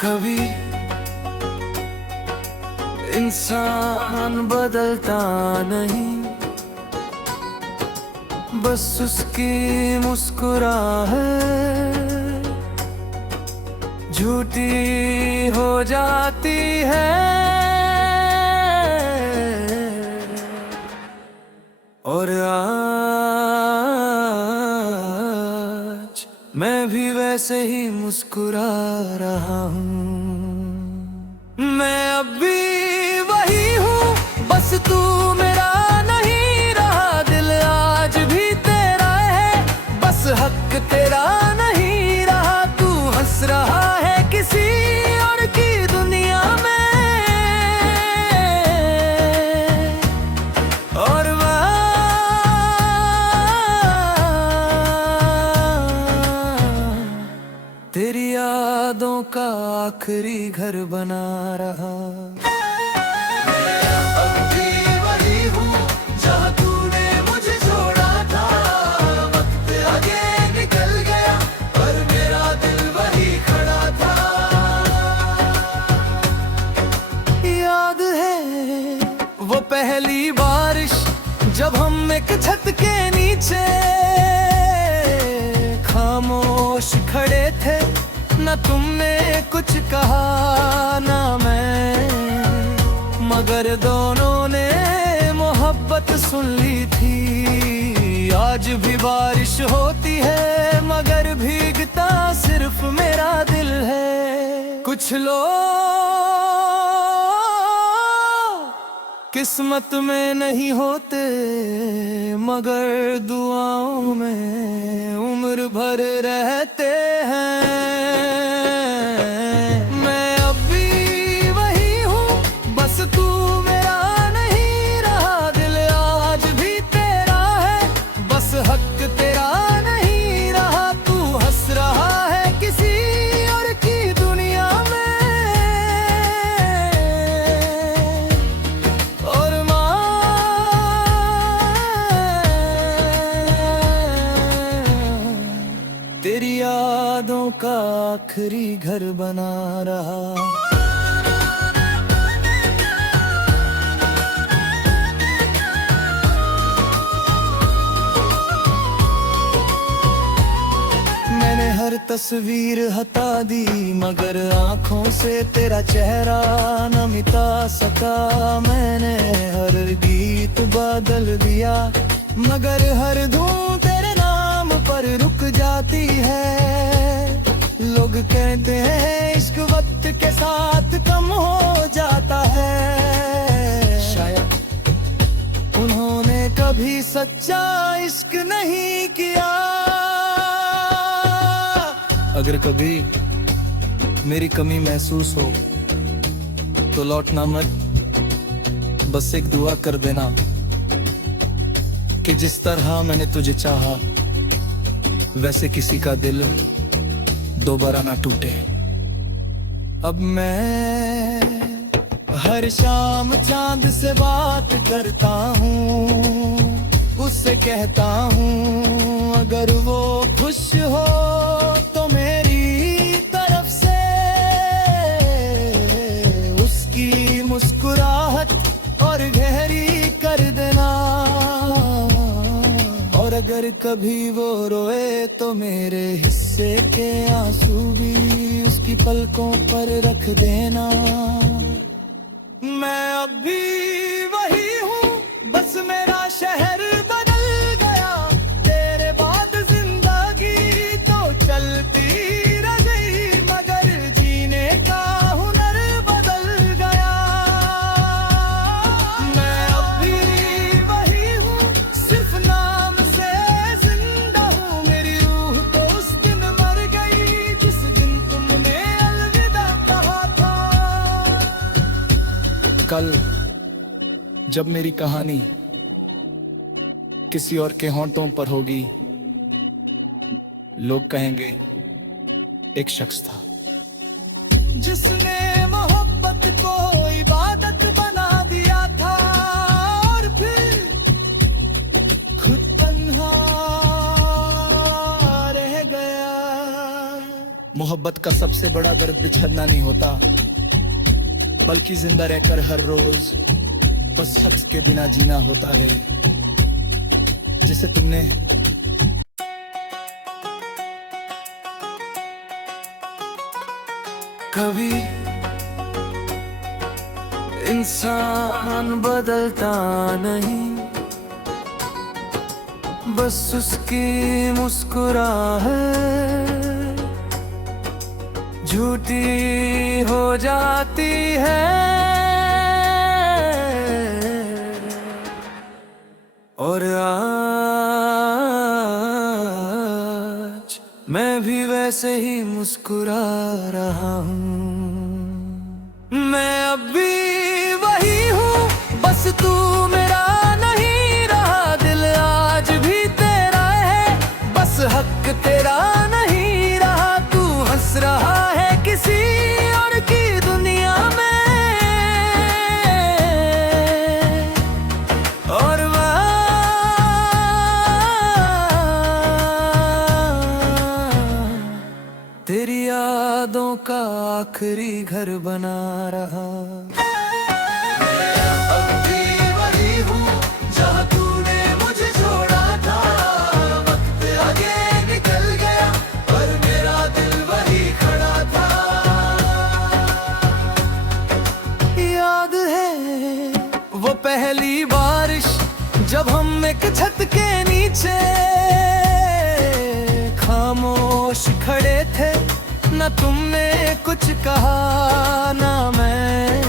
कभी इंसान बदलता नहीं, बस उसकी मुस्कुराहट झूठी हो जाती है। और आज मैं भी वैसे ही मुस्कुरा रहा हूँ। मैं अब भी वही हूँ, बस तू मेरा नहीं रहा। दिल आज भी तेरा है, बस हक तेरा नहीं रहा। तू हंस रहा है किसी और की दुनिया में, और तेरी यादों का आखिरी घर बना रहा। अब भी वही हूँ जहाँ तूने मुझे छोड़ा था। वक्त आगे निकल गया पर मेरा दिल वही खड़ा था। याद है वो पहली बारिश जब हम एक छत के नीचे खामोश खड़े थे। न तुमने कुछ कहा ना मैं, मगर दोनों ने मोहब्बत सुन ली थी। आज भी बारिश होती है मगर भीगता सिर्फ मेरा दिल है। कुछ लोग किस्मत में नहीं होते मगर दुआओं में उम्र भर रहते हैं। मैं अब भी वही हूँ, बस तू मेरा नहीं रहा। दिल आज भी तेरा है, बस हक तेरा नहीं रहा। तू हंस रहा है किसी और की दुनिया में, और तेरी यादों का आखिरी घर बना रहा। मैंने हर तस्वीर हटा दी मगर आंखों से तेरा चेहरा न मिटा सका। मैंने हर गीत बदल दिया मगर हर धुन तेरे नाम पर रुक जाती है। लोग कहते हैं इश्क वक्त के साथ कम हो जाता है, शायद उन्होंने कभी सच्चा इश्क नहीं किया। अगर कभी मेरी कमी महसूस हो तो लौटना मत, बस एक दुआ कर देना कि जिस तरह मैंने तुझे चाहा वैसे किसी का दिल दोबारा ना टूटे। अब मैं हर शाम चांद से बात करता हूँ, उससे कहता हूँ अगर वो खुश हो तो मेरी तरफ से उसकी मुस्कुराहट और गहरी कर देना। और अगर कभी वो रोए तो मेरे हिस्से के आंसू भी उसकी पलकों पर रख देना। मैं अब भी वही हूँ, बस मेरा शहर बदल गया। तेरे बाद जिंदगी तो चलती रह गई मगर जीने का हुनर बदल गया। मैं अब भी वही हूँ, सिर्फ नाम से जिंदा हूँ। मेरी रूह तो उस दिन मर गई जिस दिन तुमने अलविदा कहा था। कल जब मेरी कहानी किसी और के होंठों पर होगी, लोग कहेंगे एक शख्स था जिसने मोहब्बत को इबादत बना दिया था। और फिर खुद तन्हा रह गया। मोहब्बत का सबसे बड़ा दर्द बिछड़ना नहीं होता, बल्कि जिंदा रहकर हर रोज बस शख्स के बिना जीना होता है जिसे तुमने कभी इंसान बदलता नहीं, बस उसकी मुस्कुराहट झूठी हो जाती है। और आज मैं भी वैसे ही मुस्कुरा रहा हूँ। मैं अब भी वही हूँ, बस तू मेरा नहीं रहा। दिल आज भी तेरा है, बस हक तेरा नहीं रहा। तू हंस रहा है किसी और की दुनिया में, और तेरी यादों का आखिरी घर बना रहा। मैं अब भी वही हूँ जहाँ तूने मुझे छोड़ा था। वक्त आगे निकल गया पर मेरा दिल वही खड़ा था। याद है वो पहली बारिश जब हम एक छत के नीचे खामोश खड़े थे। न तुमने कुछ कहा ना मैं,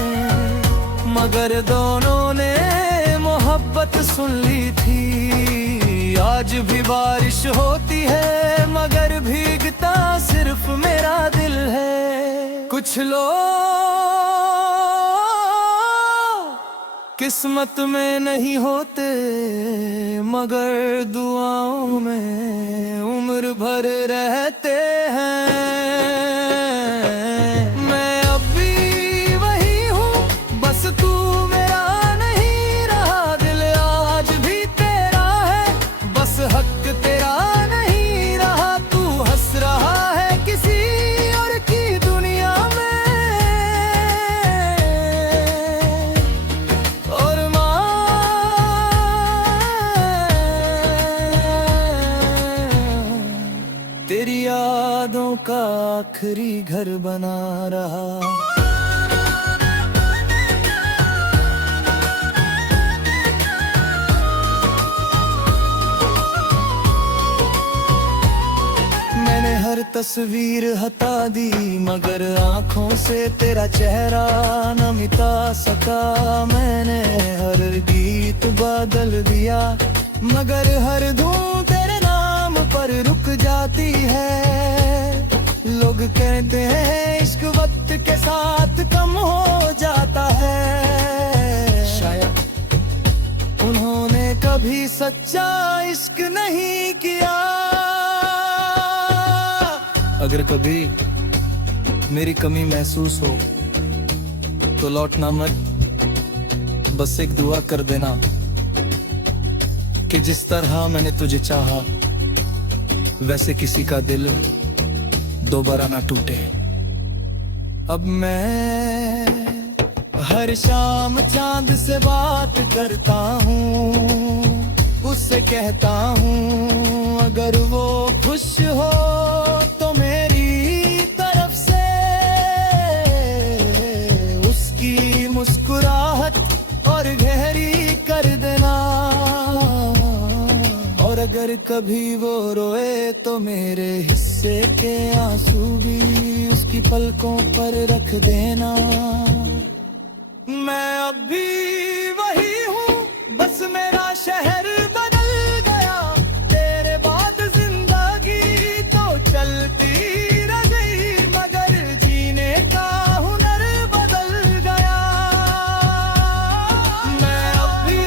मगर दोनों ने मोहब्बत सुन ली थी। आज भी बारिश होती है मगर भीगता सिर्फ मेरा दिल है। कुछ लोग किस्मत में नहीं होते मगर दुआओं में उम्र भर रहते हैं। मैं अब भी वही हूँ, बस तू मेरा नहीं रहा। दिल आज भी तेरा है, बस हक तेरा नहीं रहा। तू हंस रहा है किसी और की दुनिया में, और तेरी यादों का आखिरी घर बना रहा। मैंने हर तस्वीर हटा दी मगर आंखों से तेरा चेहरा न मिटा सका। मैंने हर गीत बदल दिया मगर हर धुन तेरे नाम पर रुक जाती है। लोग कहते हैं इश्क वक्त के साथ कम हो जाता है, शायद उन्होंने कभी सच्चा इश्क नहीं किया। अगर कभी मेरी कमी महसूस हो तो लौटना मत, बस एक दुआ कर देना कि जिस तरह मैंने तुझे चाहा वैसे किसी का दिल दोबारा ना टूटे। अब मैं हर शाम चांद से बात करता हूँ, उससे कहता हूँ अगर वो खुश हो तो मेरी तरफ से उसकी मुस्कुराहट और गहरी कर देना। और अगर कभी वो रोए तो मेरे हिस्से के आंसू भी उसकी पलकों पर रख देना। मैं अब भी वही हूँ, बस मेरा शहर बदल गया। तेरे बाद जिंदगी तो चलती रह गई मगर जीने का हुनर बदल गया। मैं अब भी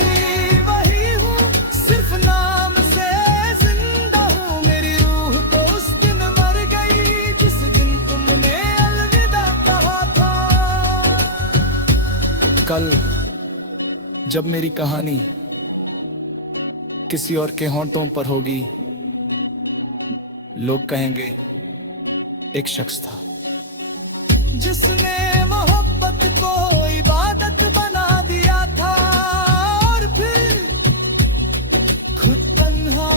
वही हूँ, सिर्फ नाम से जिंदा हूँ। मेरी रूह तो उस दिन मर गई जिस दिन तुमने अलविदा कहा था। कल जब मेरी कहानी किसी और के होंठों पर होगी, लोग कहेंगे एक शख्स था जिसने मोहब्बत को इबादत बना दिया था और फिर खुद तन्हा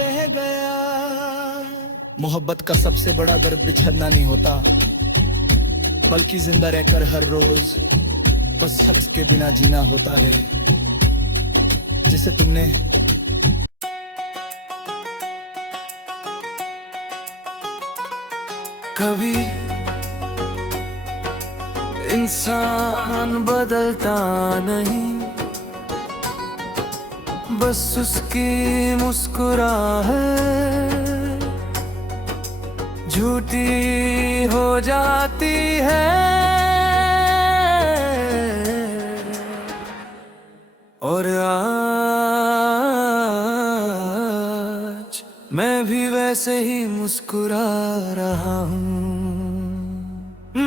रह गया। मोहब्बत का सबसे बड़ा दर्द बिछड़ना नहीं होता, बल्कि जिंदा रहकर हर रोज उस शख्स के बिना जीना होता है जिसे तुमने कभी इंसान बदलता नहीं, बस उसकी मुस्कुराहट झूठी हो जाती है। और आज मैं भी वैसे ही मुस्कुरा रहा हूँ।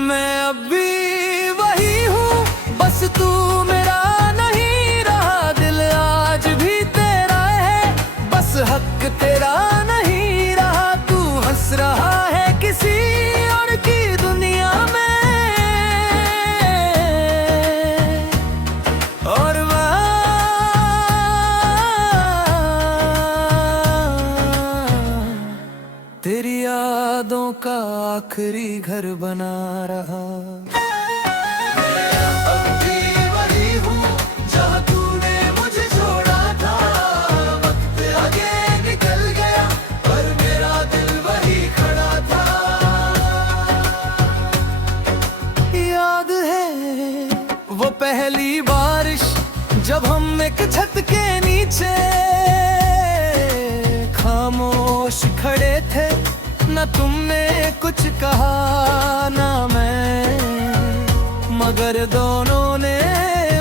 मैं अब भी वही हूँ, बस तू मेरा नहीं रहा। दिल आज भी तेरा है, बस हक तेरा नहीं रहा। तू हंस रहा है किसी और की दुनिया में, और तेरी यादों का आखिरी घर बना रहा। अब भी वही हूँ जहाँ तूने मुझे छोड़ा था। वक्त आगे निकल गया पर मेरा दिल वही खड़ा था। याद है वो पहली बारिश जब हम एक छत के नीचे खामोश खड़े थे। न तुमने कुछ कहा ना मैं, मगर दोनों ने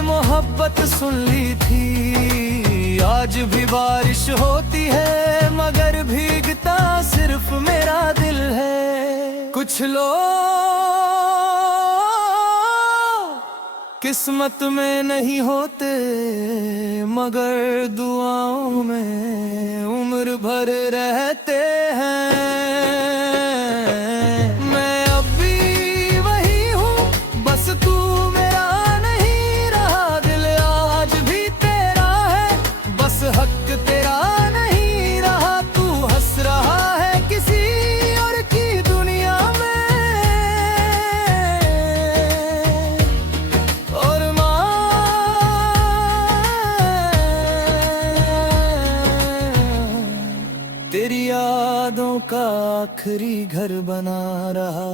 मोहब्बत सुन ली थी। आज भी बारिश होती है मगर भीगता सिर्फ मेरा दिल है। कुछ लोग किस्मत में नहीं होते मगर दुआओं में उम्र भर रहते हैं। मैं अब भी वही हूँ, बस तू मेरा नहीं रहा। दिल आज भी तेरा है, बस हक तेरा नहीं रहा। तू हंस रहा है किसी और की दुनिया में, और तेरी यादों का आखिरी घर बना रहा।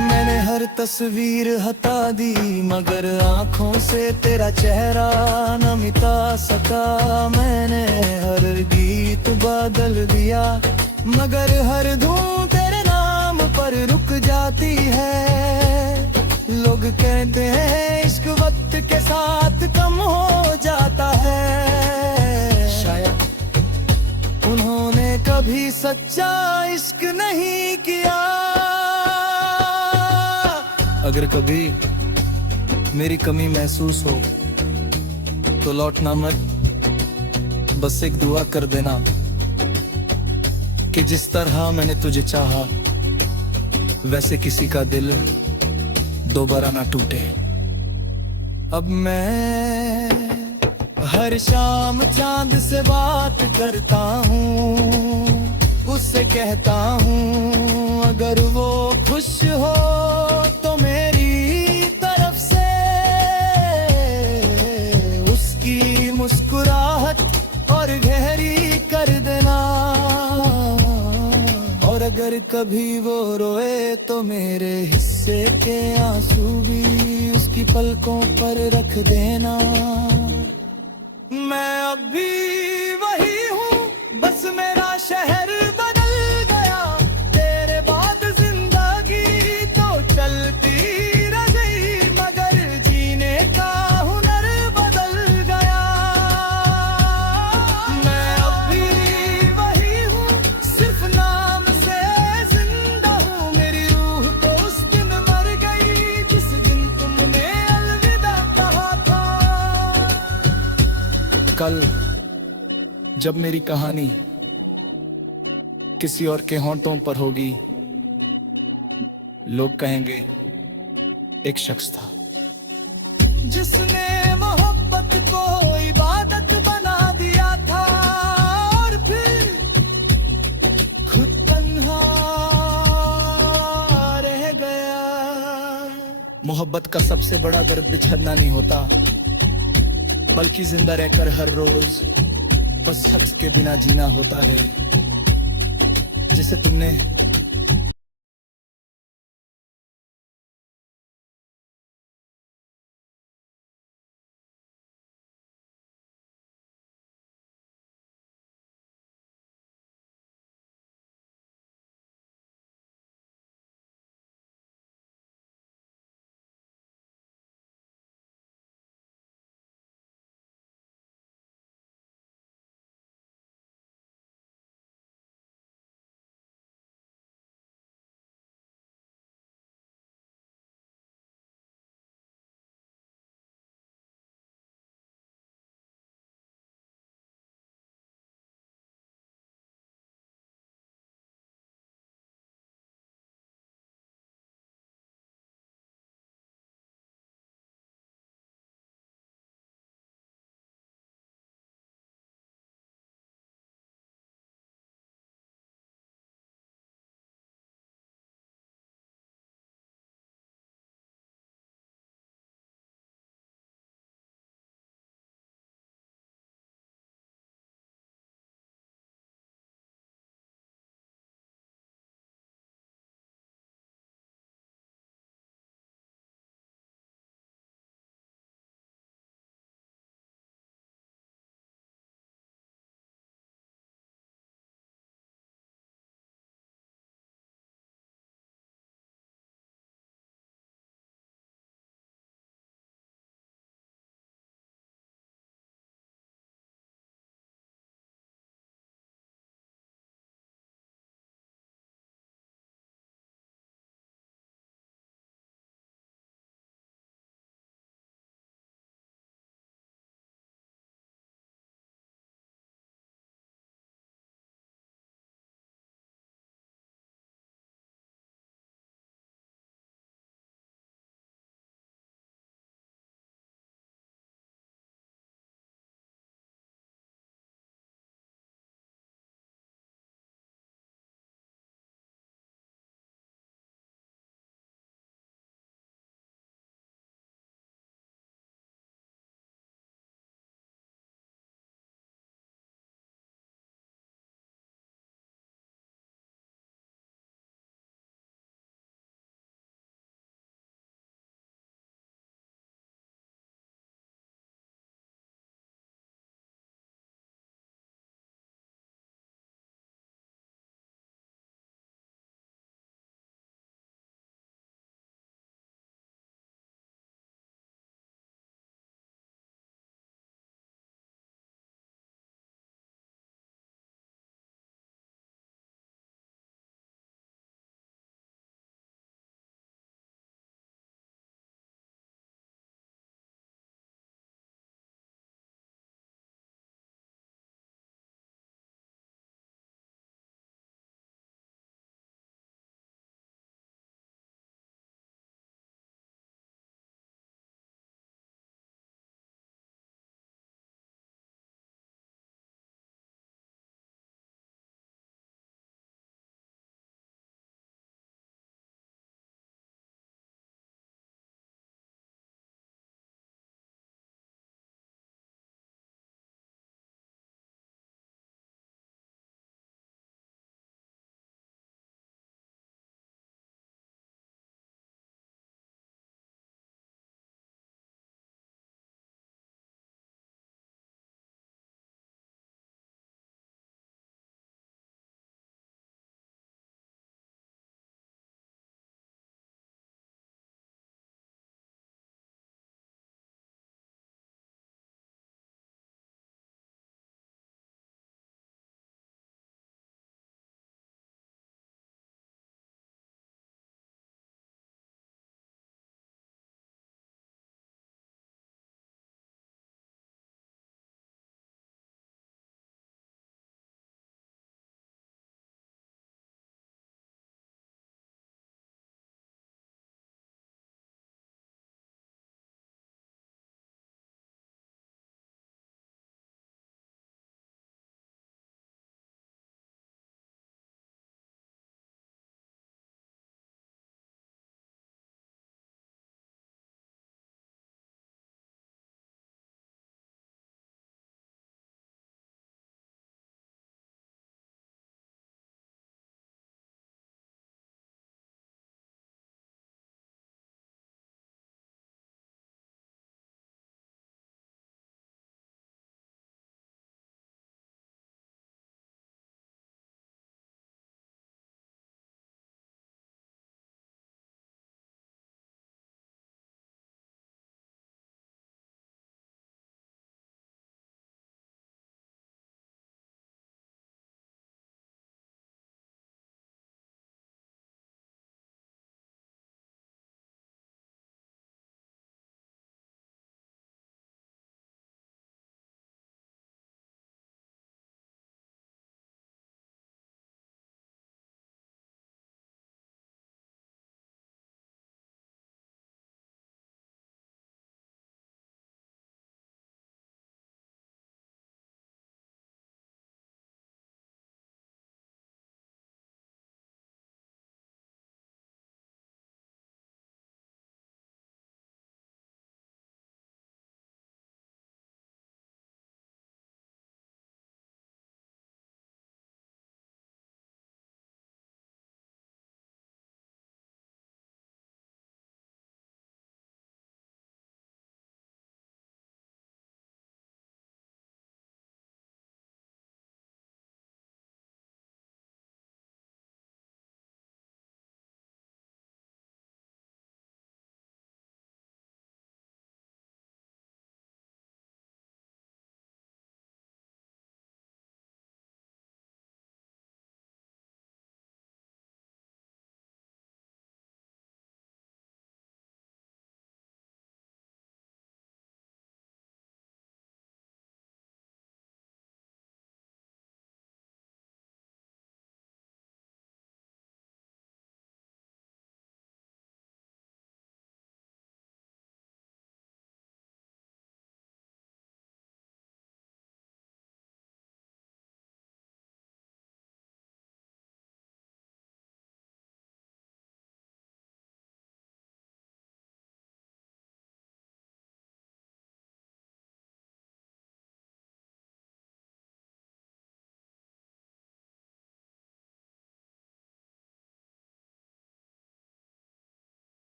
मैंने हर तस्वीर हटा दी मगर आंखों से तेरा चेहरा न मिटा सका। मैंने हर गीत बदल दिया मगर हर धूम तेरे नाम पर रुक जाती है। लोग कहते हैं इश्क वक्त के साथ कम हो जाता है, शायद उन्होंने कभी सच्चा इश्क नहीं किया। अगर कभी मेरी कमी महसूस हो तो लौटना मत, बस एक दुआ कर देना कि जिस तरह मैंने तुझे चाहा वैसे किसी का दिल दोबारा ना टूटे। अब मैं हर शाम चांद से बात करता हूँ, उससे कहता हूँ अगर वो खुश हो तो मेरी तरफ से उसकी मुस्कुराहट और गहरी कर देना। और अगर कभी वो रोए तो मेरे हिस्से के आंसू भी उसकी पलकों पर रख देना। मैं अब भी वही हूँ, बस मेरा शहर बदल गया। तेरे बाद जिंदगी तो चलती रही मगर जीने का हुनर बदल गया। मैं अब भी वही हूँ, सिर्फ नाम से जिंदा हूँ। मेरी रूह तो उस दिन मर गई जिस दिन कल जब मेरी कहानी किसी और के होंठों पर होगी, लोग कहेंगे एक शख्स था जिसने मोहब्बत को इबादत बना दिया था और फिर खुद तन्हा रह गया। मोहब्बत का सबसे बड़ा दर्द बिछड़ना नहीं होता, बल्कि जिंदा रहकर हर रोज उस शख्स के बिना जीना होता है जिसे तुमने